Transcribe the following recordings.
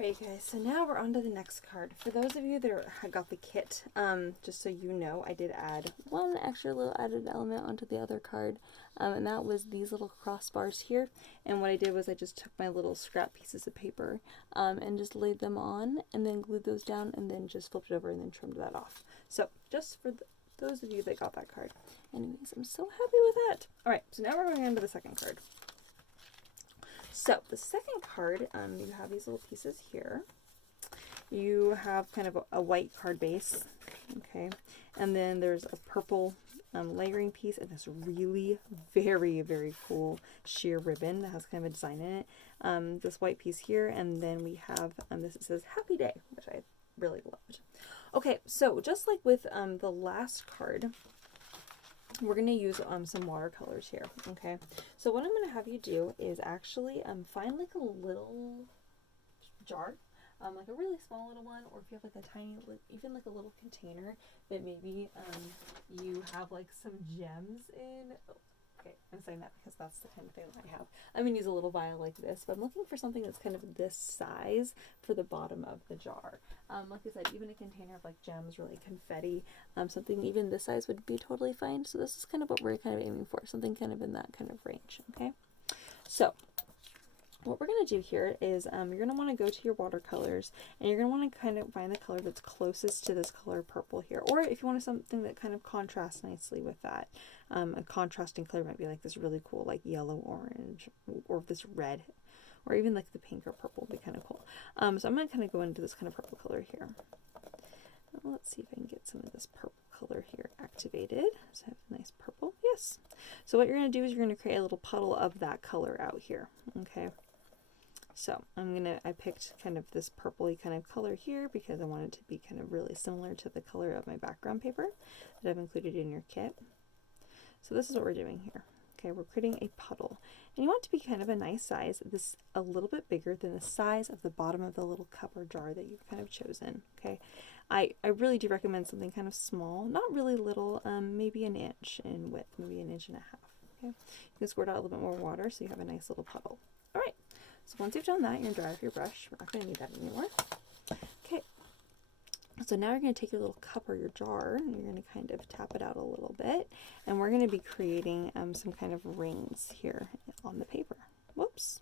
Alright guys, so now we're on to the next card. For those of you that got the kit, just so you know, I did add one extra little added element onto the other card, and that was these little crossbars here. And what I did was I just took my little scrap pieces of paper and just laid them on, and then glued those down, and then just flipped it over and then trimmed that off. So just for those of you that got that card. Anyways, I'm so happy with that. Alright, so now we're going on to the second card. So the second card, you have these little pieces here. You have kind of a white card base, okay, and then there's a purple layering piece and this really very, very cool sheer ribbon that has kind of a design in it. This white piece here, and then we have this, it says Happy Day, which I really loved. Okay, so just like with the last card, we're going to use some watercolors here, okay? So what I'm going to have you do is actually find like a little jar, like a really small little one, or if you have like a tiny, even like a little container that maybe you have like some gems in. Oh, okay, I'm saying that because that's the kind of thing that I have. I'm going to use a little vial like this, but I'm looking for something that's kind of this size for the bottom of the jar. Like I said, even a container of like gems or like confetti, something even this size would be totally fine. So this is kind of what we're kind of aiming for, something kind of in that kind of range, okay? So what we're going to do here is you're going to want to go to your watercolors, and you're going to want to kind of find the color that's closest to this color purple here, or if you want something that kind of contrasts nicely with that. A contrasting color might be like this really cool like yellow orange, or this red, or even like the pink or purple would be kind of cool. So I'm going to kind of go into this kind of purple color here. Let's see if I can get some of this purple color here activated. So I have a nice purple. Yes. So what you're going to do is you're going to create a little puddle of that color out here. Okay. So I picked kind of this purpley kind of color here because I want it to be kind of really similar to the color of my background paper that I've included in your kit. So this is what we're doing here. Okay, we're creating a puddle, and you want it to be kind of a nice size, this a little bit bigger than the size of the bottom of the little cup or jar that you've kind of chosen. Okay, I really do recommend something kind of small, not really little, maybe an inch in width, maybe an inch and a half. Okay, you can squirt out a little bit more water so you have a nice little puddle. All right, so once you've done that, you're gonna dry off your brush. We're not gonna need that anymore. Okay. So now you're going to take your little cup or your jar, and you're going to kind of tap it out a little bit, and we're going to be creating some kind of rings here on the paper. Whoops.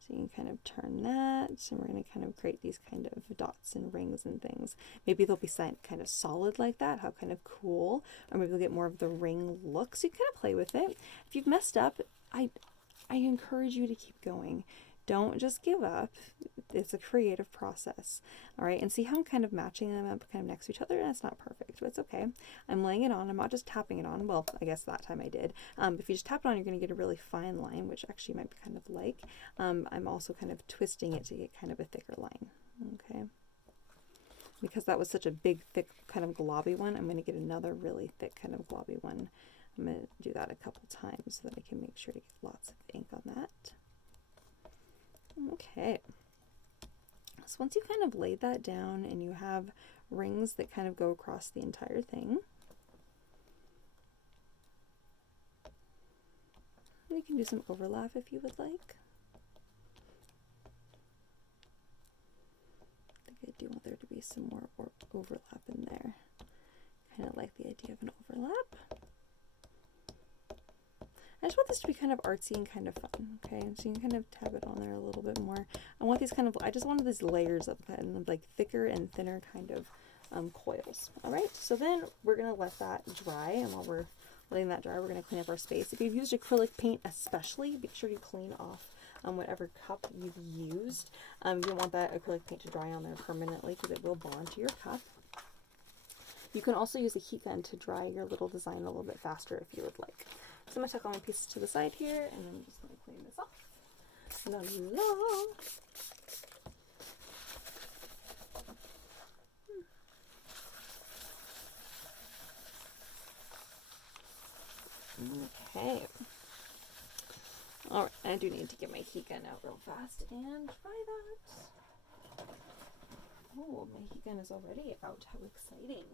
So you can kind of turn that, and we're going to kind of create these kind of dots and rings and things. Maybe they'll be kind of solid like that, how kind of cool, or maybe they'll get more of the ring look, so you kind of play with it. If you've messed up, I encourage you to keep going. Don't just give up. It's a creative process. All right, and see how I'm kind of matching them up kind of next to each other? That's not perfect, but it's okay. I'm laying it on. I'm not just tapping it on. Well, I guess that time I did. If you just tap it on, you're going to get a really fine line, which actually might be kind of like. I'm also kind of twisting it to get kind of a thicker line. Okay. Because that was such a big, thick, kind of globby one, I'm going to get another really thick kind of globby one. I'm going to do that a couple times so that I can make sure to get lots of ink on that. Okay, so once you kind of laid that down and you have rings that kind of go across the entire thing, you can do some overlap if you would like. I think I do want there to be some more overlap in there. Kind of like the idea of an overlap. I just want this to be kind of artsy and kind of fun, okay? So you can kind of tab it on there a little bit more. I just wanted these layers of kind of like thicker and thinner kind of coils. All right, so then we're gonna let that dry, and while we're letting that dry, we're gonna clean up our space. If you've used acrylic paint especially, be sure you clean off whatever cup you've used. You don't want that acrylic paint to dry on there permanently because it will bond to your cup. You can also use a heat gun to dry your little design a little bit faster if you would like. So I'm going to tuck all my pieces to the side here, and I'm just going to clean this off. La, la. Okay. Alright, I do need to get my heat gun out real fast and try that. Oh, my heat gun is already out. How exciting.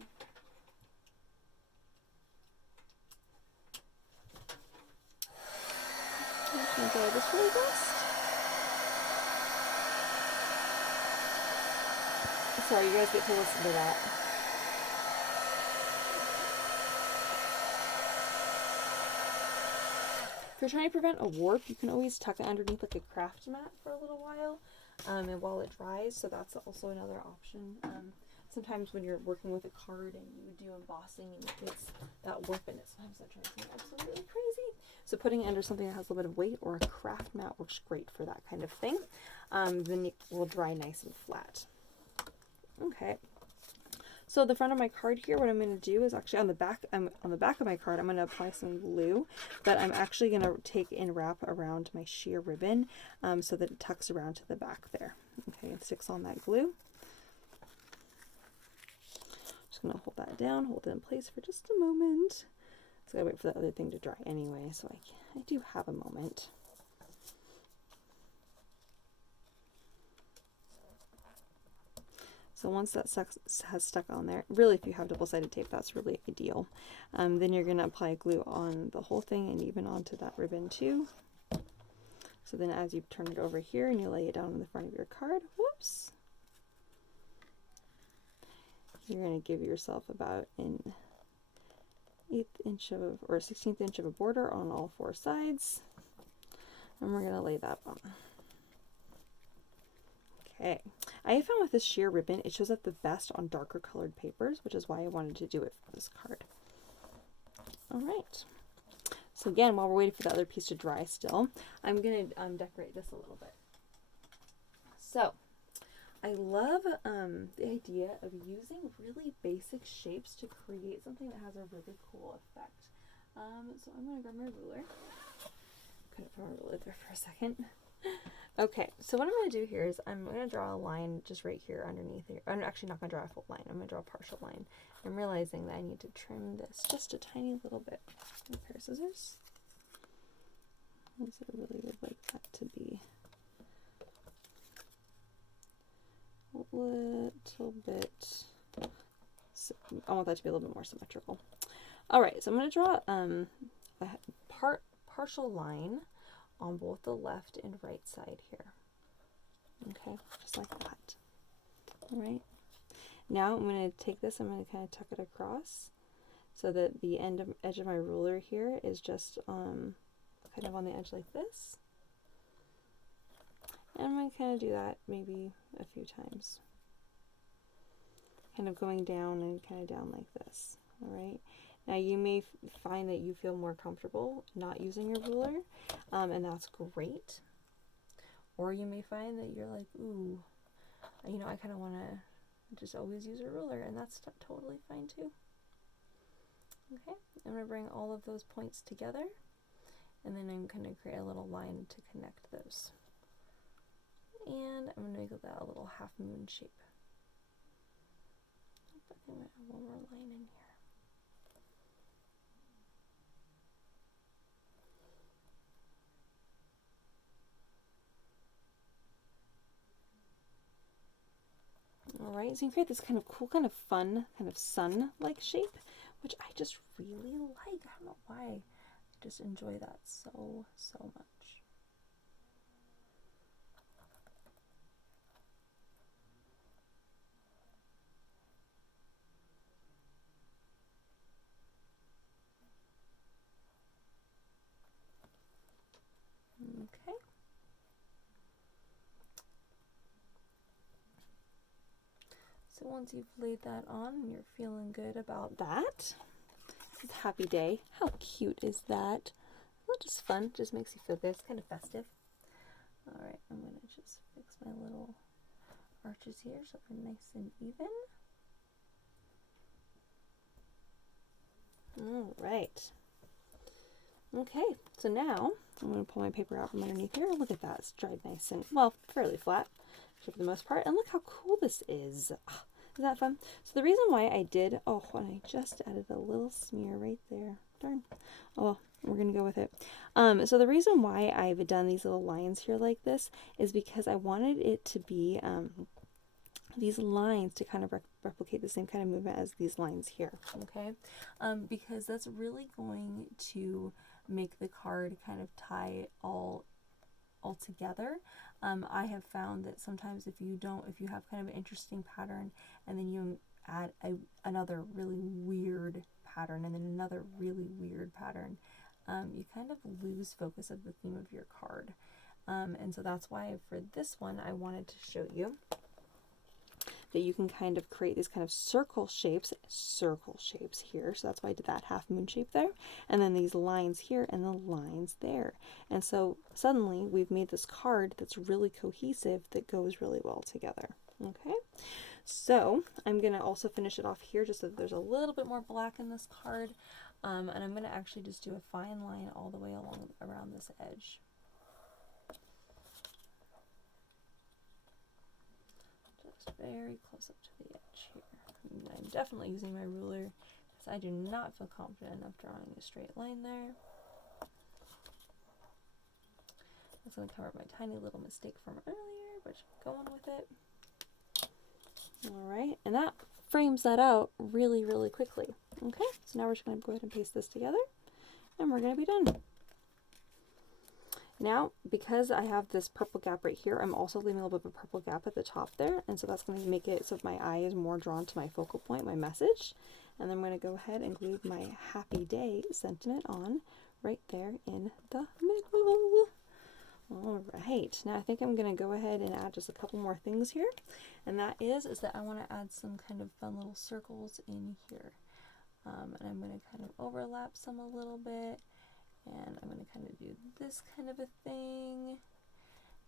Enjoy this really fast. sorry, you guys get to listen to that. If you're trying to prevent a warp, you can always tuck it underneath like a craft mat for a little while, and while it dries, so that's also another option. Sometimes when you're working with a card and you do embossing and it gets that warp in it, sometimes that drives me absolutely crazy. So putting it under something that has a little bit of weight or a craft mat works great for that kind of thing. Then it will dry nice and flat. Okay. So the front of my card here, what I'm going to do is actually on the back of my card, I'm going to apply some glue, but I'm actually going to take and wrap around my sheer ribbon so that it tucks around to the back there. Okay, and sticks on that glue. Just going to hold that down, hold it in place for just a moment. So I gotta wait for the other thing to dry anyway, so I do have a moment. So once that has stuck on there, really if you have double-sided tape, that's really ideal. Then you're going to apply glue on the whole thing and even onto that ribbon too. So then as you turn it over here and you lay it down in the front of your card, whoops, you're going to give yourself about an 1/8 inch of, or 1/16 inch of a border on all 4 sides. And we're going to lay that on. Okay, I have found with this sheer ribbon, it shows up the best on darker colored papers, which is why I wanted to do it for this card. All right, so again, while we're waiting for the other piece to dry still, I'm going to decorate this a little bit. So, I love the idea of using really basic shapes to create something that has a really cool effect. So I'm going to grab my ruler. Couldn't find my ruler there for a second. Okay, so what I'm going to do here is I'm going to draw a line just right here underneath here. I'm actually not going to draw a full line. I'm going to draw a partial line. I'm realizing that I need to trim this just a tiny little bit. A pair of scissors. I really would like that to be a little bit, I want that to be a little bit more symmetrical. All right, so I'm going to draw a partial line on both the left and right side here. Okay, just like that. All right. Now I'm going to take this, I'm going to kind of tuck it across so that the edge of my ruler here is just kind of on the edge like this. And I'm going to kind of do that maybe a few times. Kind of going down and kind of down like this. All right. Now you may find that you feel more comfortable not using your ruler, and that's great. Or you may find that you're like, ooh, you know, I kind of want to just always use a ruler, and that's totally fine too. Okay, I'm going to bring all of those points together, and then I'm going to create a little line to connect those. And I'm going to make that a little half moon shape. I think I'm going to add one more line in here. Alright, so you can create this kind of cool, kind of fun, kind of sun-like shape, which I just really like. I don't know why. I just enjoy that so much. Okay. So once you've laid that on and you're feeling good about that, it's a happy day. How cute is that? Well, just fun. Just makes you feel good. It's kind of festive. Alright, I'm going to just fix my little arches here so they're nice and even. Alright. Okay, so now I'm going to pull my paper out from underneath here. Look at that. It's dried nice and, well, fairly flat for the most part. And look how cool this is. Oh, isn't that fun? So the reason why I did, oh, and I just added a little smear right there. Darn. Oh, well, we're going to go with it. So the reason why I've done these little lines here like this is because I wanted it to be these lines to kind of replicate the same kind of movement as these lines here, okay? Because that's really going to make the card kind of tie all together, I have found that sometimes if you have kind of an interesting pattern and then you add another really weird pattern and then another really weird pattern, you kind of lose focus of the theme of your card. And so that's why for this one I wanted to show you that you can kind of create these kind of circle shapes here. So that's why I did that half moon shape there. And then these lines here and the lines there. And so suddenly we've made this card that's really cohesive that goes really well together. Okay. So I'm going to also finish it off here just so that there's a little bit more black in this card. And I'm going to actually just do a fine line all the way along around this edge. Very close up to the edge here. And I'm definitely using my ruler because I do not feel confident enough drawing a straight line there. That's going to cover up my tiny little mistake from earlier, but going with it. Alright, and that frames that out really, really quickly. Okay, so now we're just going to go ahead and paste this together, and we're going to be done. Now, because I have this purple gap right here, I'm also leaving a little bit of a purple gap at the top there, and so that's going to make it so my eye is more drawn to my focal point, my message. And then I'm going to go ahead and glue my happy day sentiment on right there in the middle. Alright, now I think I'm going to go ahead and add just a couple more things here, and that is that I want to add some kind of fun little circles in here. And I'm going to kind of overlap some a little bit. And I'm going to kind of do this kind of a thing.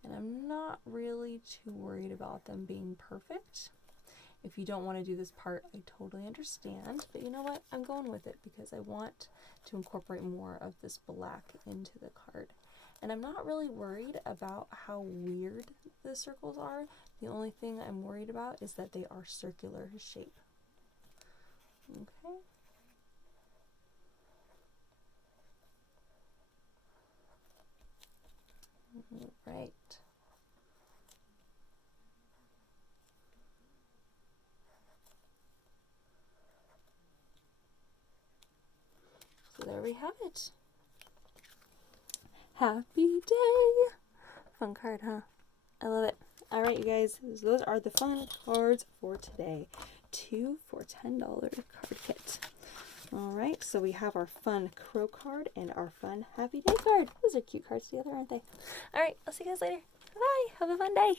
And I'm not really too worried about them being perfect. If you don't want to do this part, I totally understand. But you know what? I'm going with it because I want to incorporate more of this black into the card. And I'm not really worried about how weird the circles are. The only thing I'm worried about is that they are circular shape. Okay. Right. So there we have it. Happy day. Fun card, huh? I love it. All right, you guys. So those are the fun cards for today. 2 for $10 card kit. All right, so we have our fun crow card and our fun happy day card. Those are cute cards together, aren't they? All right, I'll see you guys later. Bye. Have a fun day.